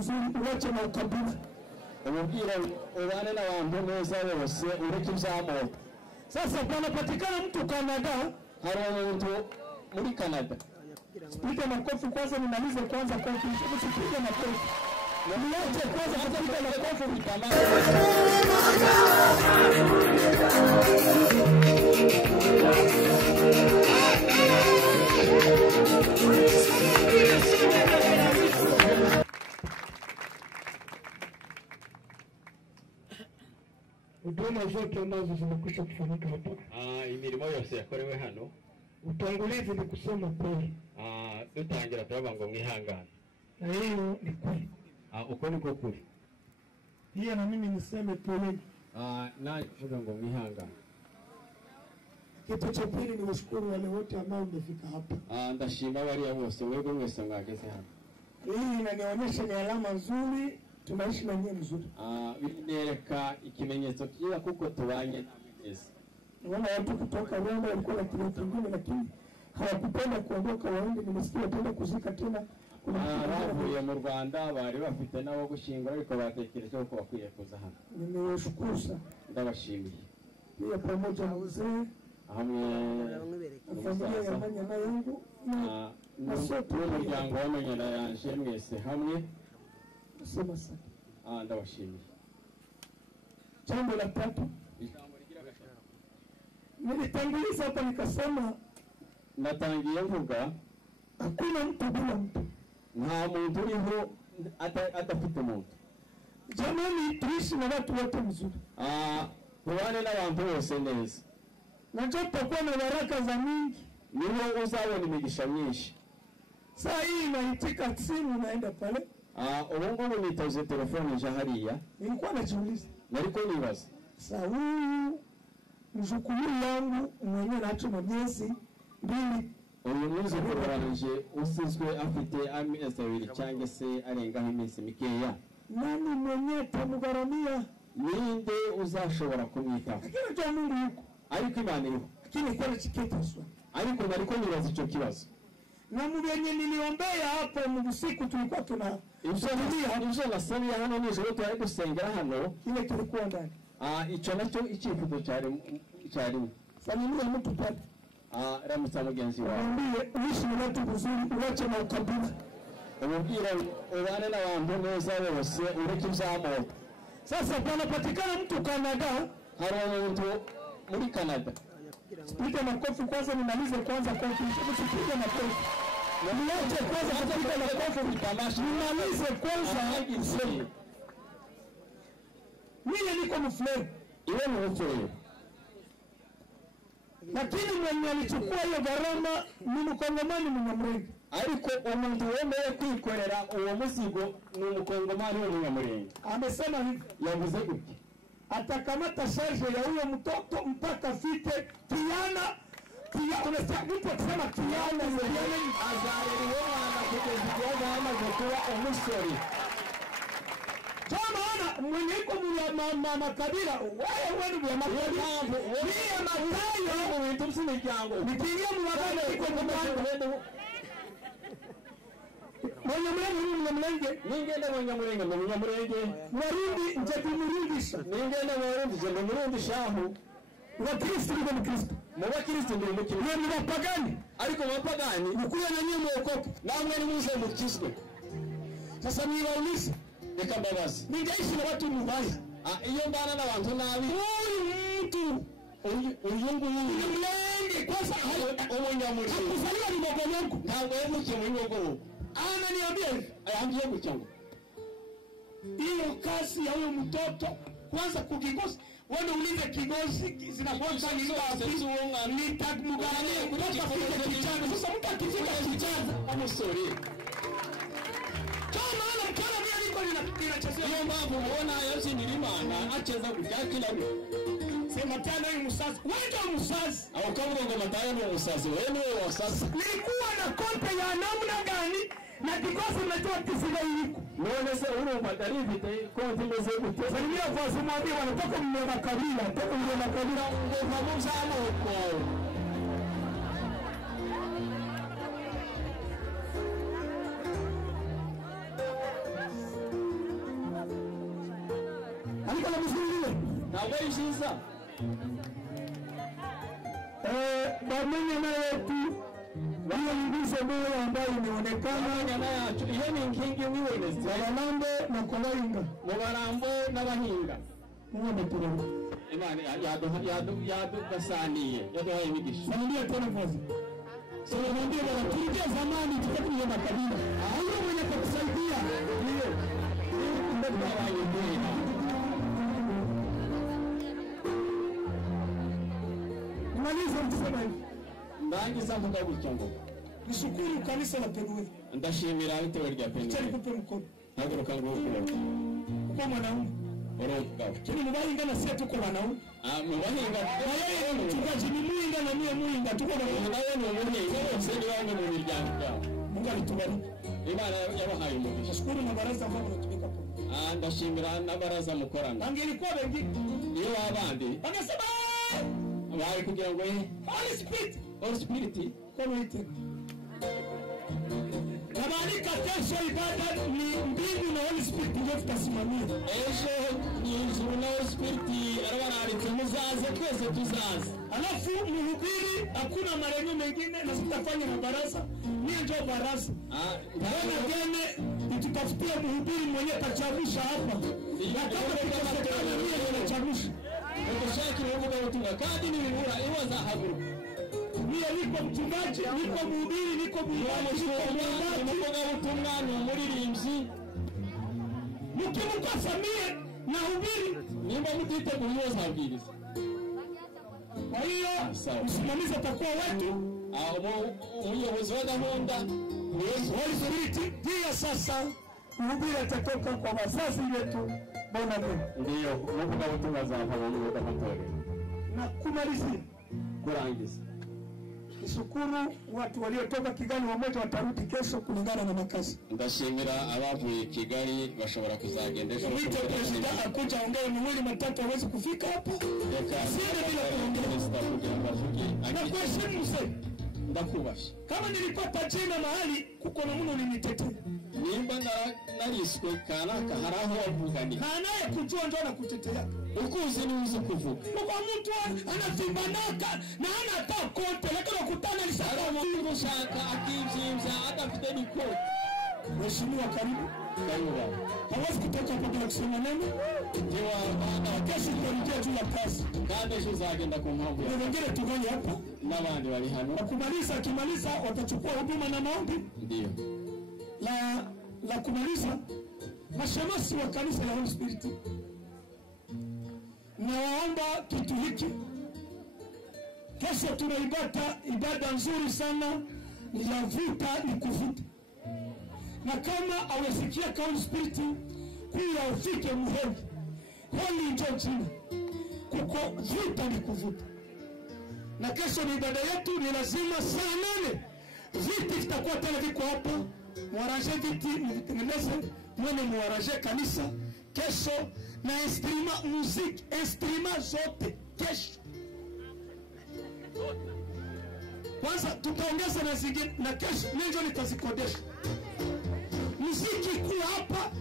mzuri, uache na ukabila. Umubwira ubane n'abantu neza bose ureke ibyamo. Sasa panapatikana mtu Canada, hari umuntu muri Canada. Piga makofi kwanza, nimalize kwanza kofi, usipige makofi. Na niache kwanza kupiga makofi mtandao. Huduma zote ambazo zimekwisha kufanyika hapa. Imirimo yose yakorewe hano. Utangulizi ni kusema pole. Dutangira turaba ngo mwihangane. Na hiyo ni kweli. Uko niko kuri. Pia na mimi niseme pole. Na vuga ngo mwihangane. Kitu cha pili ni ushukuru wale wote ambao wamefika hapa. Ndashima bariya bose mwebwe mwese mwageze hano. Hii inanionyesha ni alama nzuri, tunaishi na nyinyi mzuri. Binereka ikimenyetso kiza kuko tubanye neza. Naona watu kutoka Rwanda walikuwa na kilio kingine lakini hawakupenda kuondoka waende. Nimesikia tena kuzika tena. Kuna bavuye mu Rwanda bari bafite nabo gushinga ariko batekereje ko bakwiye kuza hano. Nimewashukuru sana. Ndabashimiye. Pia pamoja na mzee hamwe familia ya manyana yangu na sote n'umuryango w'amanyana yanje mwese hamwe. Nasema sana. Ndabashimiye. Jambo la tatu. Nilitanguliza hapa nikasema natangiye mvuga hakuna mtu bila mtu. Nta muntu uriho atafite umuntu. Jamani, tuishi na watu wote mzuri. Tubane n'abantu bose neza. Najua tutakuwa na baraka za mingi. Niho uzabona imigisha myinshi. Saa hii inaitika simu naenda pale. Ubu ngubu nitaze telefone nje hariya. Nilikuwa najiuliza. Nariko nibaza. Saa huyu mjukuu yangu mwenye nacho na miezi 2. Uyu munsi kubaranje usizwe afite amezi 2 cyangwa se arengaho iminsi mikeya. Nani mwenye tamugharamia? Ninde uzashobora kumwitaho? Kile cha Mungu yuko. Ariko Imana iriho. Kile kweli chiketeswa. Ariko nariko nibaza icyo kibazo. Na mwenye niliombea hapo mbusiku tulikuwa tuna ibyo nasabye hano nijoro twari gusengera hano ile tulikuwa ndani. Icyo nacyo icyifuzo cyari familia mtu pale. Ramutsa mugenzi wawe. Mwambie uishi na watu vizuri, uache na ukabila. Umubwira ubane n'abantu neza bose ureke ibyamo. Sasa panapatikana mtu Canada, hari umuntu muri Canada. Piga makofi kwanza, nimalize kwanza kofi, usipige makofi. Na niache kwanza kupiga makofi mtanashi. Nimalize kwanza hadi msee. Mimi niko mfulani. Iwe ni mfulani. Lakini mwenye alichukua hiyo gharama ni Mkongomani Mnyamulenge. Ariko umuntu wemeye kwikorera uwo musigo ni Mkongomani w'Umunyamulenge. Amesema hivi, yavuze gute? Atakamata charge ya huyo mtoto mpaka fite kiana. Unasikia mtu akisema kiana ni azareliwa anakutezia gharama kwa umusori. Chama mwenye iko makabila wewe ni wa makabila wewe matayo wewe tumsi miryango nikiingia mu magana iko mu Mnyamulenge ningenda Mnyamulenge Warundi nje ningenda Murundisha aho Wakristo ni Mkristo mu bakristo ndi umukristo ni bapagani ariko bapagani ukuye na nyinyi muokoke namwe ni muze mukizwe. Sasa niwaulize reka mbabazi ningeishi na watu mubaya iyo mbana n'abantu nabi huyu mtu uyu Mnyamulenge kwanza Umunyamulenge hakuzaliwa ni Mogomogo ntabwo yavukiye muri Mogomogo. Ananiambia hivi ayambie kuchangu hiyo kazi ya huyo mtoto kwanza kukigosi wewe ulize kigosi zinakuwa kani ngapi nitakumugaramia mpaka fike kichana. Sasa mtu akifika kichana umusori kama ana mkana mimi niko ninachezea hiyo mambo muona yashindira Imana acheza kujakina sema tano hii musazi wewe musazi au kavuga ngo Matayo no musazi wewe ni wasazi. Nilikuwa na konte ya namna gani na kikosi mnatoa tisila hiko none se urumva darifite konti meze gute familia kwa sumwambia wanatoka mmoja kabila toka mmoja kabila ndio pamoja huko. ariko namusubiriye ntabwo ari byiza bamenye na wetu hiyo nguzo moyo ambayo imeonekana nyana yacu iyo ni inkingi wibonetse Wabarambe na Kobaringa Mubarambo n'abahinga Mungu turudi Imana yadukasaniye yaduhaye imigisha Sandia tena kazi Sasa naambia bwana turudie zamani tutakuja makabila hiyo mwenye kukusaidia hiyo ndio tena Nimaliza msema hivi ndangiza mvuga gutyo ngo nishukuru kanisa la Penuel ndashimira itewe rya Penuel cyari kupe mkono haguruka ngo uko mwanaume urumva kini mubahinga na sisi tuko wanaume mubahinga na yeye ni mchungaji ni muhinga na mie muhinga tuko wanaume nawe ni umuhinga bose ni bamwe mu miryango yao Mungu alitubariki Imana yabahaye umugisha nashukuru na baraza ambao mnatumika pamoja ndashimira na baraza mukorana angilikuwa bengi iyo abandi bangesema bari kugira ngo Holy Spirit Holy Spirit kama ite Nabalika kesho ibada ni mbingu na Holy Spirit ndio tutasimamia. Ejo ni ijuru na Holy Spirit arabaralitse muzaze twese tuzaze. Alafu mhubiri hakuna marenyo mengine na sitafanya na baraza. Ni ndio baraza. Mbona gene nitutafutia mhubiri mwenye atachamusha hapa. Na kama tukasekana mimi ninachamusha. Utoshaki na uvuga utunga kandi ni bibura iwa za haguruka. Mimi niko mchungaji, niko mhubiri, niko mwimbaji, niko ubutumwa no muririmbyi. Mkimukosa mie na hubiri nimba mutiteguye uzabwiriza. Kwa hiyo msimamizi atakuwa wetu umuyobozi wa gahunda Holy Spirit ndio sasa mhubiri atatoka kwa wazazi wetu bona ndio uvuga ubutumwa zava mu batafatore na kumalizia kurangiza shukuru watu waliotoka Kigali wamoja watarudi kesho kulingana na makazi. Ndashimira abavuye Kigali bashobora kuzagenda ejo. Mwite president akuja ongee mwili matatu hawezi kufika hapa. Siende bila kuongea. President kugira ngo avuge. Na kuheshimu mzee. Ndakubashye. Kama nilipata jina mahali kuko na muno ulinitetea. Nimba nariswe kanaka haraho wavugani. Na anaye kujua ndio anakutetea. Ukuzi ni uzi kuvuga. Kwa mtu anavimbanaka na hana hata kote lakini ukutana ni sawa mtu shaka akivimza atafute ni kote. Mheshimiwa karibu. Karibu baba. Hawezi kutoka hapo bila kusema neno. Ndio baada kesho tutarudia juu ya kazi. Kandi ejo uzagenda ku mpamvu. Ni wengine tugani hapa. N'abandi bari hano. Kumaliza akimaliza watachukua huduma na maombi. Ndio. La kumaliza mashemasi wa kanisa ya Holy Spirit. Na waomba kitu hiki. Kesho tuna ibada nzuri sana ni ya vuta ni kuvuta. Na kama awesikia Holy Spirit kuya ufike muheri. Holy ndio jina. Kuko vuta ni kuvuta. Na kesho ni ibada yetu ni lazima saa 8 viti vitakuwa tena viko hapa. Muaranje viti mvitengeneze mwene muaranje kanisa kesho na instrument music instrument zote kesho. Kwanza tutaongeza na zingine na kesho nenjo nitazikodesha. Muziki kuwa hapa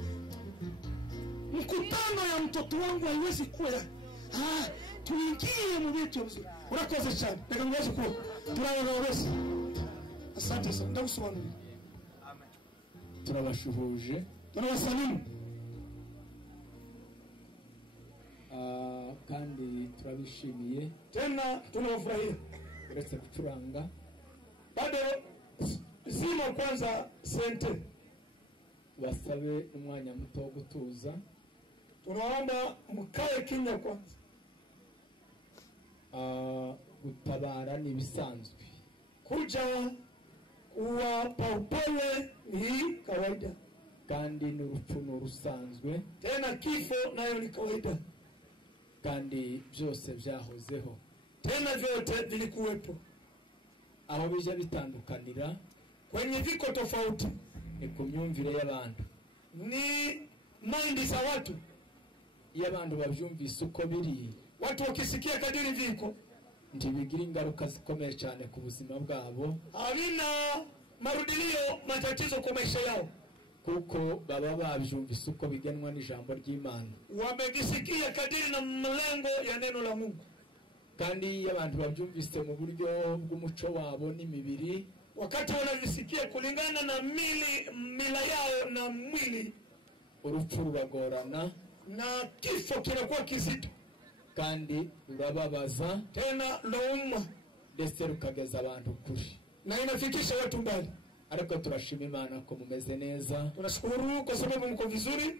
mkutano ya mtoto wangu haiwezi kuwa tuingie mu vitu vizuri. Urakoze cyane. Reka ngweze kuko. Turaborosa. Asante sana. Ndagusobanurira. Amen. Turabashuhuje. Turabasalimu. Kandi turabishimiye. Tena tunawafurahia. Uretse kuturanga. Bado zima kwanza sente. Basabe umwanya muto wo gutuza. Tunaomba mkae kimya kwanza. Gutabara ni bisanzwe. Kuja kuwapa upole ni kawaida. Kandi n'urupfu n'urusanzwe. Tena kifo nayo ni kawaida. Kandi byose byahozeho. Tena vyote vilikuwepo. Aho bija bitandukanira kwenye viko tofauti ni ku myumvire y'abantu. Ni mind za watu. Y'abantu bavyumvise uko biri. Watu wakisikia kadiri viko ntibigira ingaruka zikomeye cyane ku buzima bwabo. Havina marudilio matatizo kwa maisha yao. kuko baba babyumvise uko bigenwa n'ijambo ry'Imana, wamevisikia kadiri na mlengo ya neno la Mungu. kandi iyo abantu babyumvise mu buryo bw'umuco wabo n'imibiri, wakati wanavisikia kulingana na mila yao na mwili, urupfu ruragorana na kifo kinakuwa kizito, kandi rurababaza, tena lauma, ndetse rukageza abantu kuri, na inafikisha watu mbali. Ariko turashima Imana ko mumeze neza, tunashukuru kwa sababu mko vizuri,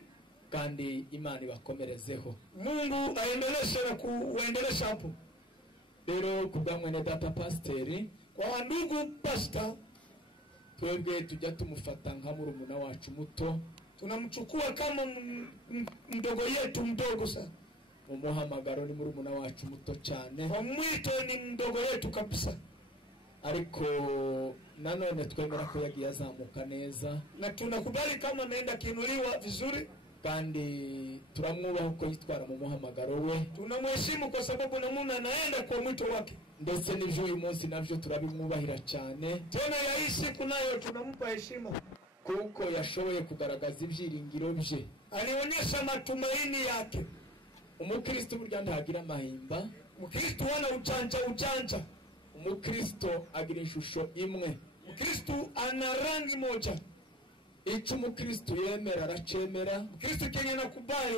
kandi Imana ibakomerezeho. Mungu aendeleshe na kuwaendelesha hapo. Rero kubwamwene data pasteri, kwa ndugu pastor, twebwe tujya tumufata nka murumuna wacu muto, tunamchukua kama mdogo yetu mdogo sana. Umuhamagaro ni murumuna wacu muto cyane, kwa mwito ni mdogo yetu kabisa, ariko nanone twemera ko yagiye azamuka neza, na tunakubali kama ameenda kiinuliwa vizuri, kandi turamwubaha ko yitwara mu muhamagaro we, tunamheshimu kwa sababu namuna anaenda kwa mwito wake, ndetse n'ivyo uyu munsi navyo turabimwubahira cyane. Tena ya hii siku nayo tunampa heshima kuko yashoboye kugaragaza ibyiringiro bye, alionyesha matumaini yake. Umukristo burya ntagira mahimba, Mkristo wana ujanja. Umukristo agira ishusho imwe, Mkristo ana rangi moja. Ico umukristo yemera aracemera, Mkristo kenye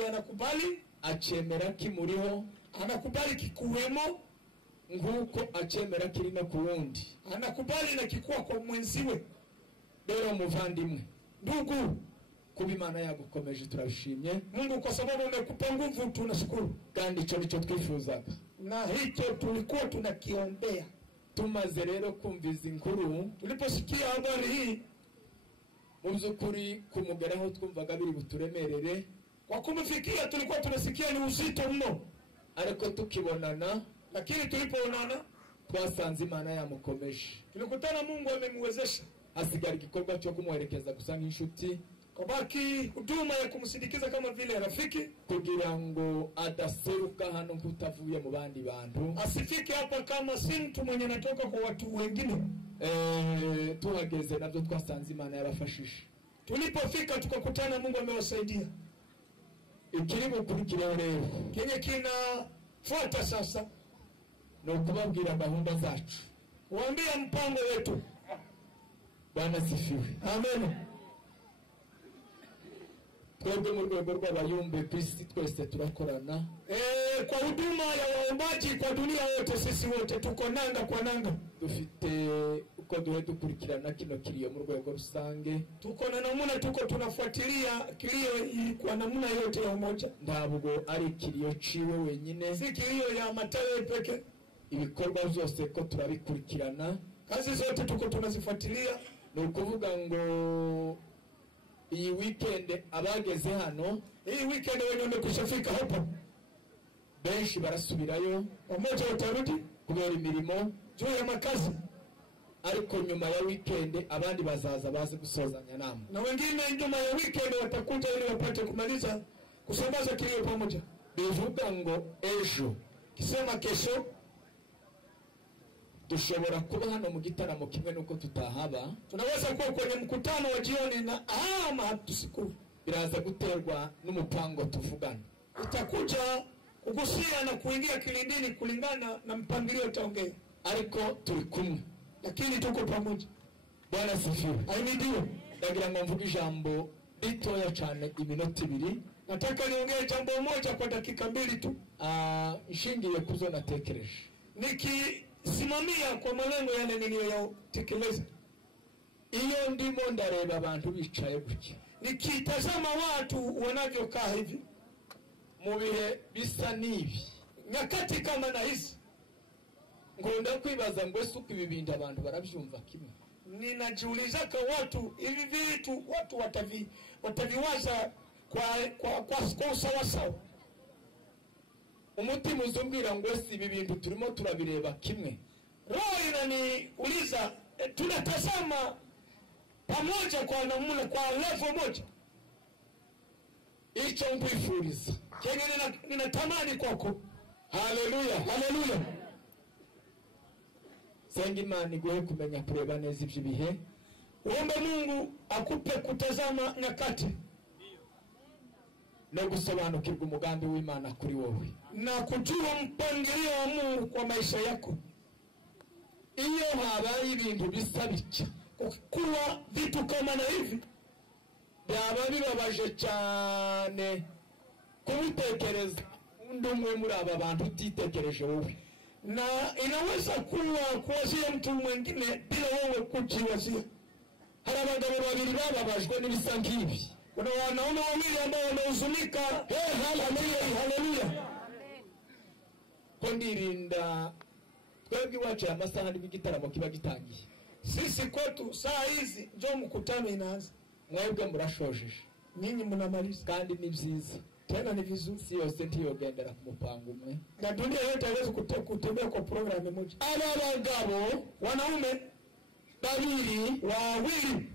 anakubali, acemera kimuriho, anakubali kikuwemo, nguko acemera kiri no ku wundi, anakubali na kikuwa kwa mwenziwe. Rero muvandimwe, ndugu, kuba Imana yagukomeje turabishimye, Mungu kwa sababu amekupa nguvu, tunashukuru, kandi ico nico twifuzaga, na hicho tulikuwa tunakiombea. Tumaze rero kumviza inkuru, tuliposikia habari hii, mu byukuri kumugeraho twumvaga biri buturemerere, kwa kumifikia tulikuwa tunasikia ni uzito mno, ariko tukibonana, lakini tulipoonana twasanze Imana yamukomeje, tulikutana Mungu amemwezesha, asigara igikorwa cyo kumwerekeza gusa nk'inshuti, kabaki huduma ya kumsindikiza kama vile rafiki, kugira ngo adaseruka hano nk'utavuye mu bandi bantu, asifike hapa kama si mtu mwenye natoka kwa watu wengine. Tuhageze nabyo twasanze Imana yabafashije, tulipofika tukakutana Mungu amewasaidia. Ikiri bukurikireho rero, kenye kinafuata sasa no kubabwira gahunda zacu, kuambia mpango wetu. Bwana sifiwe, amen. Twebwe mu rwego rw'abayumbe kwisi twese turakorana, kwa huduma ya waombaji kwa dunia wote, sisi wote tuko nanga kwa nanga, dufite uko duhe dukurikirana kino kiriyo mu rwego rusange, tuko na namuna tuko tunafuatilia kilio kwa namuna yote ya umoja. Ntabwo ari kiriyo ciwe wenyine, si kilio ya Matayo peke, ibikorwa byose ko turabikurikirana, kazi zote tuko tunazifuatilia. Ni ukuvuga ngo iyi weekend abageze hano, hii weekend wenye wamekushafika hapa, benshi barasubirayo, wamoja watarudi kubera imirimo juu ya makazi, ariko nyuma ya weekend abandi bazaza baze gusozanya namwe, na wengine nyuma ya weekend watakuja ili wapate kumaliza kusambaza kilio pamoja. Bivuga ngo ejo, kisema kesho, dushobora kuba hano mu gitaramo kimwe nuko tutahaba, tunaweza kuwa kwenye mkutano wa jioni na ama tusikuwe. Biraza guterwa n'umupango tuvugana, itakuja kugusia na kuingia kilindini kulingana na mpangilio taongea, ariko turi kumwe, lakini tuko pamoja. Bwana sifiwe, ahimidiwe. Ndagira ngo mvuge ijambo ritoya cyane, iminota 2. Nataka niongee jambo moja kwa dakika 2 tu, nshingiye kuzo natekereje, nikisimamia kwa malengo yale niliyotekeleza. Iyo ndimo ndareba abantu bicaye gutya, nikitazama watu wanavyokaa hivi mu bihe bisa nibi, nyakati kama na hizi, ngunda kwibaza ngo ese uko ibi bintu abantu barabyumva kimwe. Ninajiuliza kwa watu hivi vitu watu wataviwaza kwa usawa sawa. Umutima uzumbwira ngo ese ibi bintu turimo turabireba kimwe. Roho inaniuliza tunatazama pamoja kwa namna, kwa level moja. Icho nkwifuriza, kenye ninatamani kwako. Haleluya, haleluya. Senga Imana iguhe kumenya kureba neza iby'ibihe. Uombe Mungu akupe kutazama nyakati no gusobanukirwa umugambi w'Imana kuri wowe na kujua mpangilio wa Mungu kwa maisha yako. Iyo habaye ibintu bisa bitya, Kuwa vitu kama na hivi byaba bibabaje cyane kubitekereza undi umwe muri aba bantu utitekereje wowe, na inaweza kuwa kuwazia mtu mwingine bila wewe kujiwazia. Hari abagabo babiri bababajwe n'ibisa nk'ibi. Kuna wanaume wawili ambao wamehuzunika. Haleluya. Ko ndirinda twebwe iwacu ya masaha n'igitaramo kiba gitangiye. Sisi kwetu saa hizi ndio mkutano inaanza. Mwebwe murashojeje. Ninyi mnamaliza. Kandi ni byiza. Tena ni vizuri. Si yose ntiyogendera ku mupango umwe. Na dunia yote haiwezi kutembea kwa programu moja. Aba bagabo wanaume babiri wawili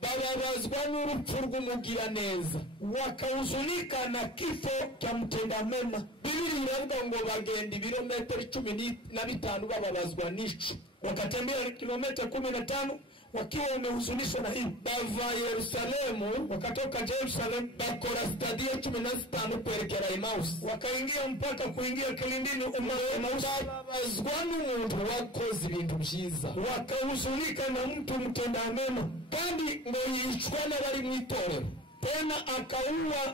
bababazwa n'urupfu rw'umugira neza, wakahuzunika na kifo cha mtenda mema. Biblia iravuga ngo bagenda ibirometero 15 bababazwa n'icu, wakatembea kilomita 15 wakiwa wamehuzunishwa na hii. Bava Yerusalemu, wakatoka Jerusalem, bakora stadio 15 kwerekera Emmaus, wakaingia mpaka kuingia kilindini Emmaus. Babazwa n'umuntu wakoze ibintu byiza, wakahuzunika na mtu mtenda mema, kandi ngo yicwa n'abari mu itorero, tena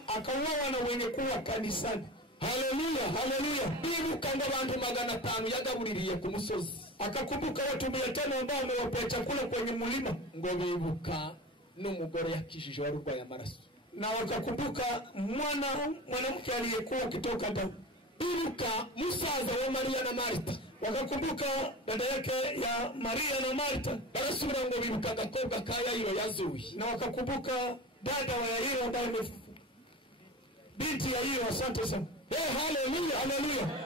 akauawa na wenye kuwa kanisani. Haleluya. Bibuka ngo abantu 500 yagabuririye ku musozi, akakumbuka watu 500 ambao amewapea chakula kwenye mlima. Ngo bibuka n'umugore yakishije wari urwaye amaraso, na wakakumbuka mwanamke aliyekuwa kitoka damu. Bibuka musaza wa Maria na Marta, wakakumbuka dada yake ya Maria na Marta. Barasubira ngo bibuka agakobwa ka Yairo yazuye, na wakakumbuka dada wa Yairo ambaye binti ya Yairo. Asante sana. Haleluya.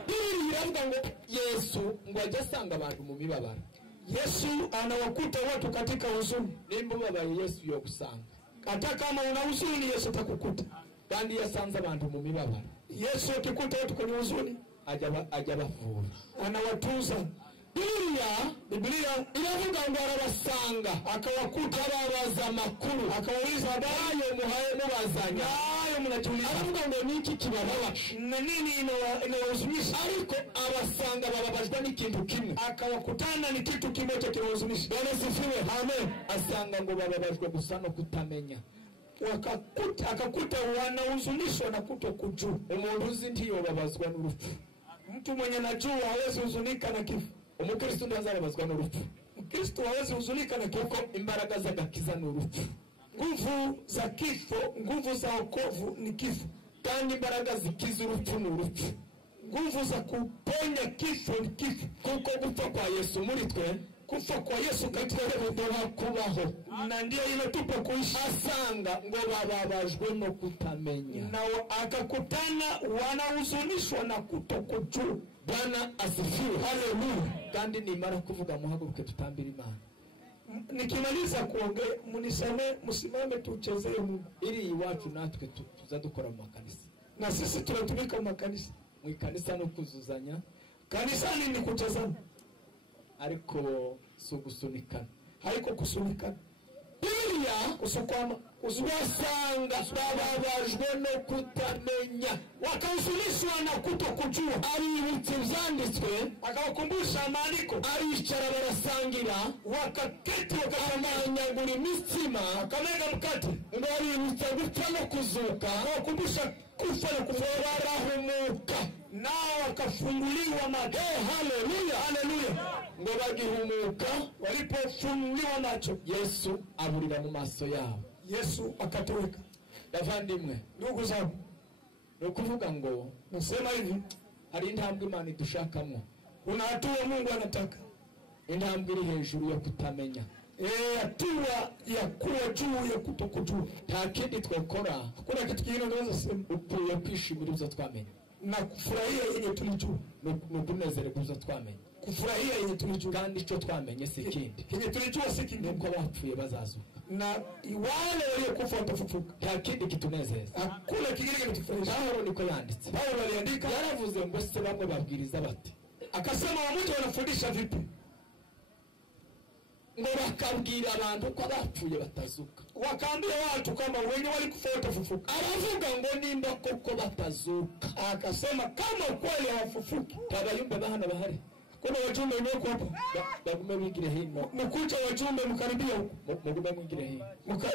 Biblia iravuga ngo Yesu ngo ajya asanga abantu mu mibabaro. Yesu anawakuta watu katika huzuni. Nimba ubabaye Yesu yo gusanga, hata kama una huzuni Yesu atakukuta. Kandi yasanze abantu mu mibabaro, Yesu akikuta watu kwenye huzuni ajya bavura, anawatunza. Biblia iravuga ngo arabasanga akawakuta, ababaza amakuru, akawauliza habari, muhaye mubazanya, nayo mnajiuliza. Aravuga ngo niki kibababaje, nini inawahuzunisha? Ariko abasanga bababajwe n'ikintu kimwe, akawakutana ni kitu kimoja kinahuzunisha. Bwana sifiwe. Amen. Asanga ngo bababajwe gusa no kutamenya, akakuta wanahuzunishwa na kutokujua. Umuntu uzi ntiyo babazwa n'urupfu, mtu mwenye najua hawezi huzunika na kifo. Umukristo ntazababazwa n'urupfu, Mkristo hawezi huzunika na kifo. Imbaraga z'agakiza n'urupfu, nguvu za kifo, nguvu za wokovu ni kifo. Kandi imbaraga zikiza urupfu n'urupfu, nguvu za kuponya kifo ni kifo. Kuko gupfa kwa Yesu muri twe, kufa kwa Yesu katika kuduha kubaho, na ndio inatupa kuishi. Asanga ngo bababajwe no kutamenya, na akakutana wanahuzunishwa na kutokujua. Bwana asifiwe. Haleluya. Kandi nimara kuvuga muhaguruke tutambira Imana. Nikimaliza kuongea msimame tuchezee Mungu. Ili iwacu natwe tuzadukora mu makanisa, na sisi tunatumika mu makanisa. Mu ikanisa no kuzuzanya, kanisani ni kuchezana, ariko so gusunikana, haiko kusunikana. Biblia kusukwama, wasanga bababajwe no kutamenya, wakahuzunishwa na kutokujua. Aributse ibyanditswe, akawakumbusha maandiko, aricara barasangira, wakaketi wakanyagura imitsima, akamega mkate, ngo aributsa gupfa no kuzuka, akawakumbusha kufa na kufufuka, barahumuka nao wakafunguliwa macho. Haleluya. Ngo bagihumuka, walipofunguliwa macho, Yesu aburira mu maso yabo, Yesu akatoweka. Bavandimwe, ndugu zangu, no kuvuga ngo nasema hivi, hari intambwe Imana idushakamo, kuna hatua Mungu anataka, intambwe iri hejuru yo kutamenya, hatua ya kuwa juu ya kutokujua. Nta kindi twakora, hakuna kitu kingine unaweza sema, upfuye kwishimira ibyo twamenye na kufurahia yenye tulijua, no kunezererwa ibyo twamenye, kufurahia yenye tulijua. Kandi icyo twamenye si kindi, yenye tulijua si kingine, nuko abapfuye bazazuka, na wale waliokufa watafufuka. Nta kindi kitunezeza, hakuna kingine kinatufurahisha. Paulo niko yanditse, Paulo aliandika, yaravuze ngo se bamwe babwiriza bate, akasema wamoja wanafundisha vipi? ngo bakabwira abantu ko abapfuye batazuka. Wakaambia watu kama wenye walikufa watafufuka. Aravuga ngo nimba koko batazuka, Akasema kama ukweli hawafufuki, tabayumbe bahana bahari, kuna wajumbe wako hapa, bagume mwigire hino, mkuje wajumbe mkaribia huko, mugume mwigire hino,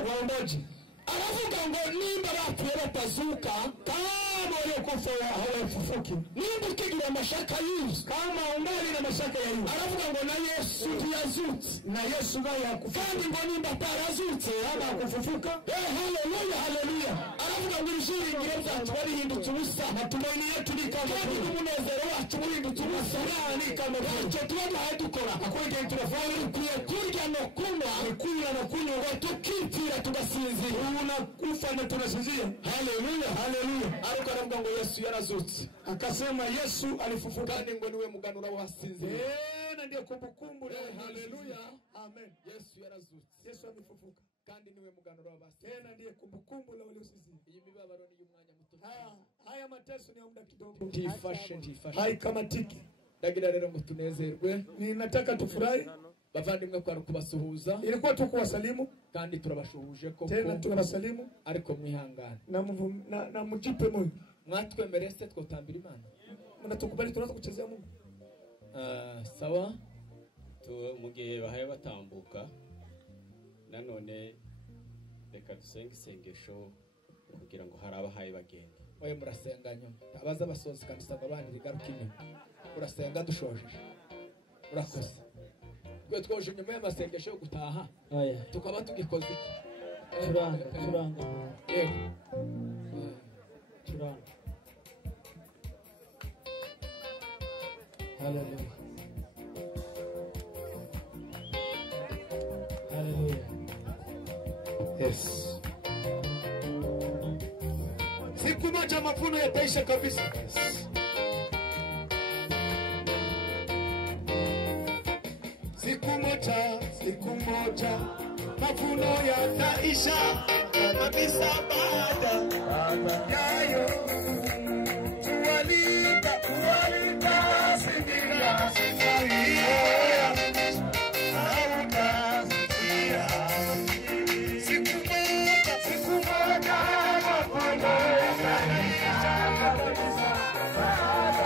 waombaji. Aravuga ngo nimba bapfuye batazuka, Kama waliokufa hawafufuki, nimba ukigira amashaka y'Yesu, kama ungali na mashaka ya hiyo. aravuga ngo na Yesu ntiyazutse, Na Yesu naye hakufa, kandi ngo nimba atarazutse kama hakufufuka. haleluya haleluya. Aravuga ngo ibishiringiro byacu barihindutse ubusa, Matumaini yetu ni kama kandi kweli, n'umunezero wacu burindutse ubusa. furaha ni kama kweli. Ntacyo tuba duhaye dukora, Hakuna kitu tunafanya, dukwiye kurya no kunywa, kula na kunywa, ngo tukipfira tugasinzira. tunakufa na tunasinzia. Haleluya Haleluya. ariko aravuga ngo Yesu yarazutse, Akasema Yesu alifufuka. kandi ngo niwe muganura wasinzira. Na ndio kumbukumbu leo. Haleluya. Amen. Yesu yarazutse, Yesu amefufuka. kandi niwe muganura wabasinzira. Tena ndiye kumbukumbu la waliosinzia. Iyi mibabaro ni y'umwanya muto, Haya mateso ni ya muda kidogo, ntifashe haikamatiki. ndagira rero ngo tunezerwe Ninataka tufurahi. bavandimwe, kwa kubasuhuza, Ilikuwa tu kuwasalimu, kandi turabashuhuje koko, tena tunawasalimu ariko mwihangane, na mjipe moyo. mwatwemereye se twotambira Imana. Mnatukubali tunaanza kuchezea Mungu. Sawa, mu gihe bahaye batambuka nanone reka dusenge isengesho kugira ngo hari abahaye bagenda. oye murasenga nyuma, abaza basoza kanisa ngo abana rigaruka inyuma, urasenga dushojeje, urakoze. Twe twoje nyuma y'amasengesho yo gutaha, tukaba tugikoze iki? Turanga Yego, turanga. Haleluya. Haleluya. Yes. Siku moja mavuno yataisha kabisa. Yes. Siku moja mavuno yataisha kabisa, baada yayo tualika simika siku moja mavuno yataisha kabisa,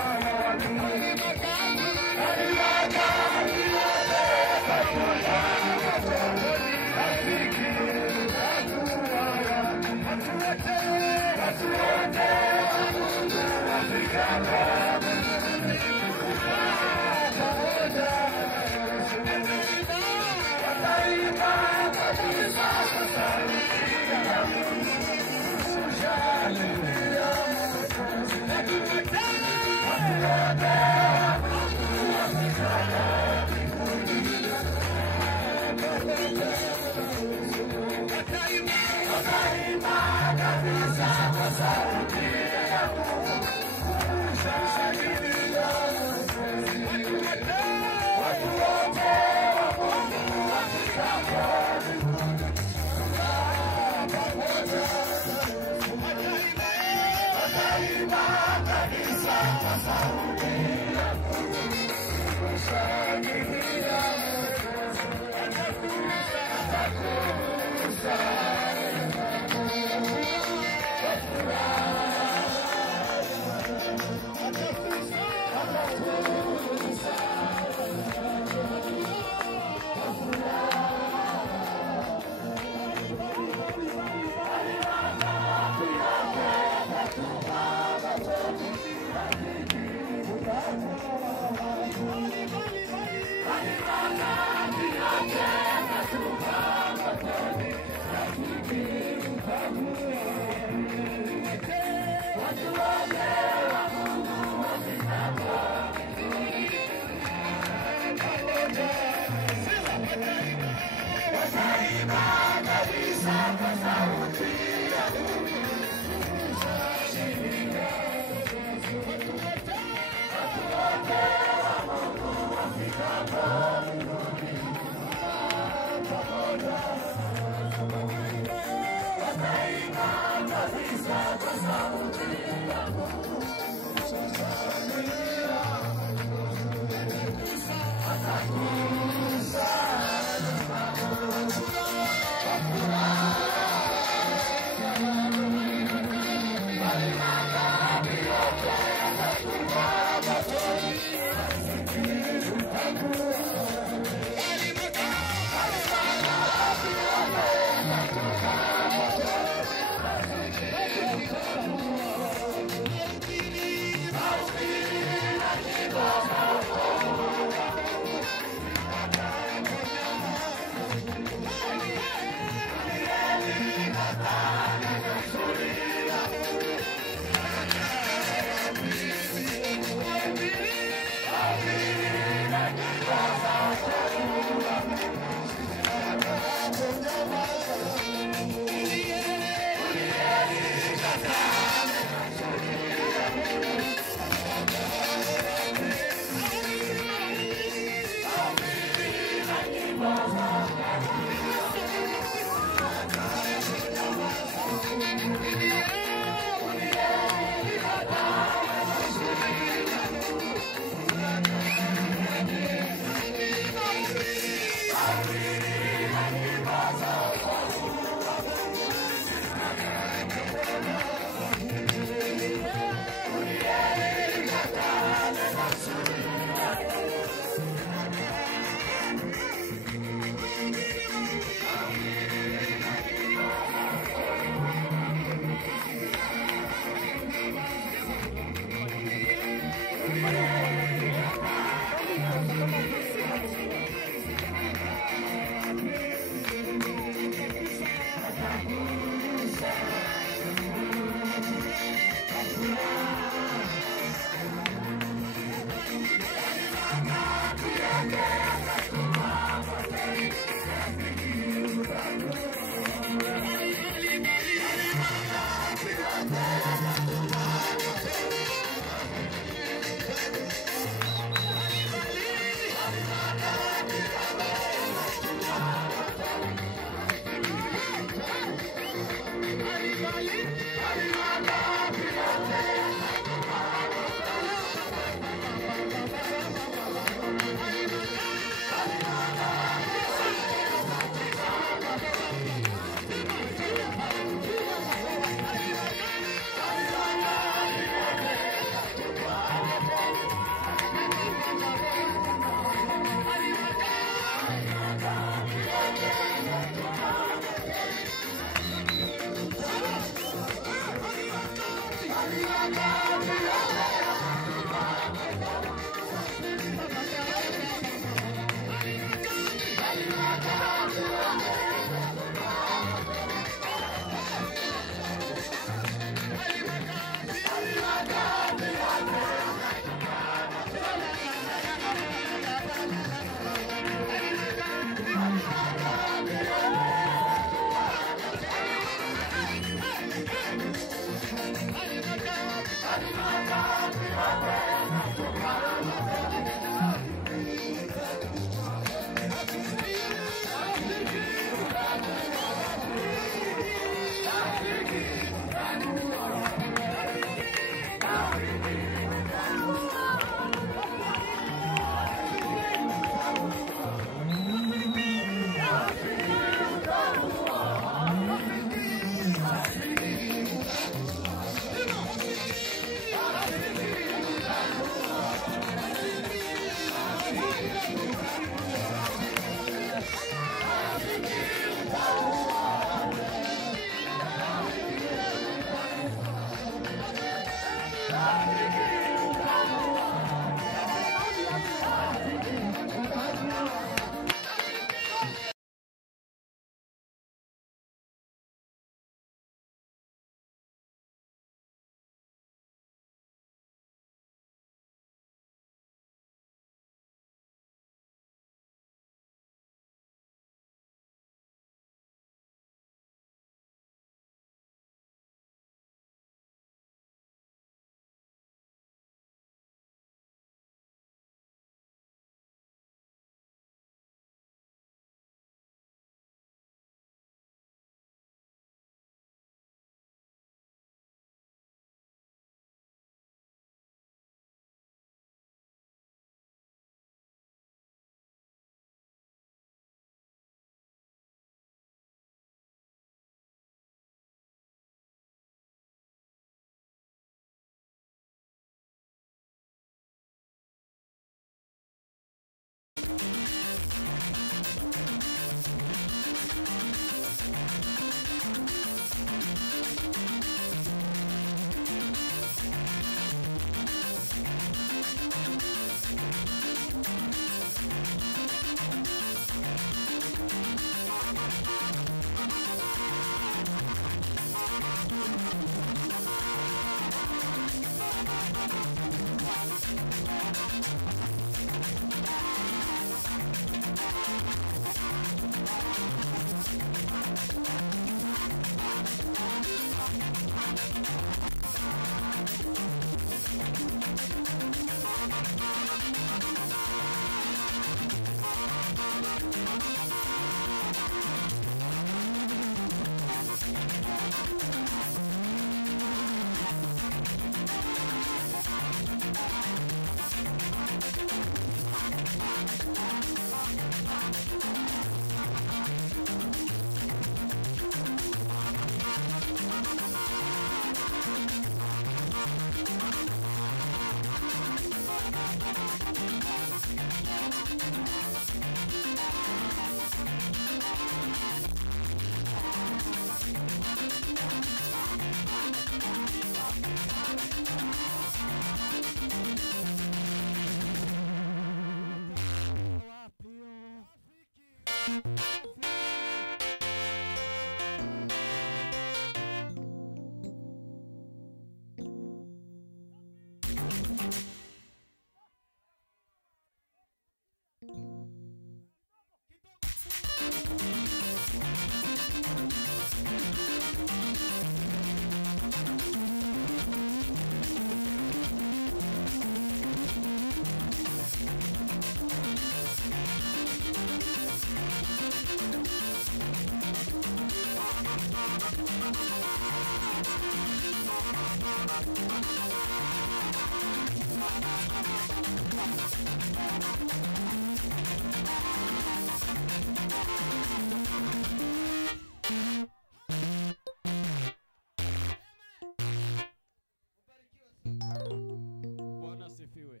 Bwana sifiwe.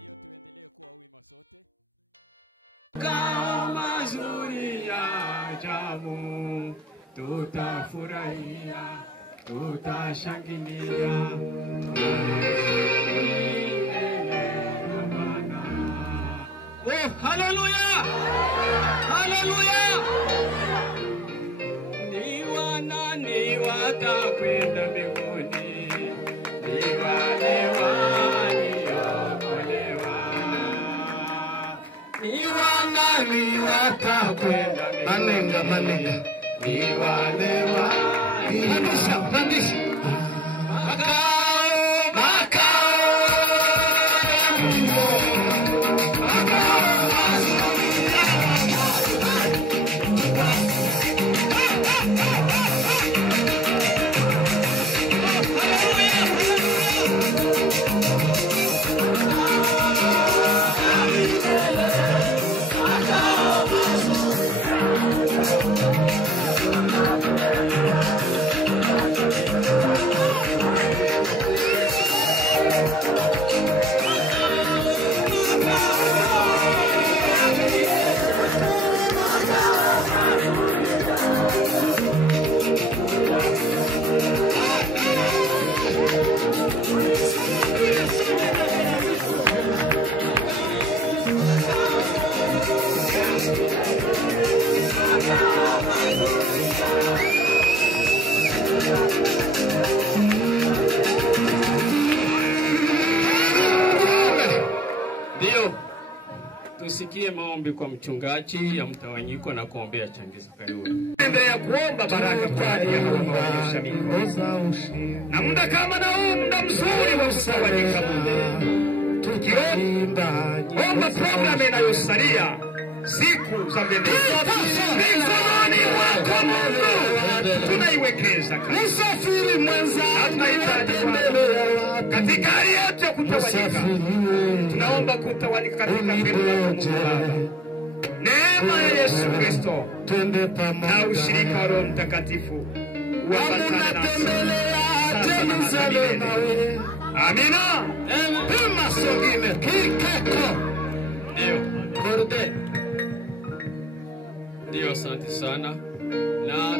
Hiyo tuendelee kuwa wima sote. Kao mazuri ya ajabu, tutafurahia, tutashangilia. Oh, hallelujah! Hallelujah! Ni wanani watakwenda mbinguni, ni wale waliokolewa. Ni wanani watakwenda mbinguni, manenga. Ni wale pandisha. Ndio tusikie maombi kwa mchungaji ya mtawanyiko na kuombea changizo. Karibu. Endelea kuomba baraka kwa ajili ya mashabiki. Na muda kama na huu muda mzuri wa kutawanyika. Tukiomba programu inayosalia siku za mbele. Mikononi mwako Mungu tunaiwekeza. Msafiri mwenza tunahitaji katika hali yote kutawanyika. Tunaomba kutawanyika katika pendo la Mungu Baba. Neema ya Yesu Kristo na ushirika wa Roho Mtakatifu uambatane nasi sasa na milele. Amina. Pema songine kikeko. Ndio. Ndio, asante sana. Na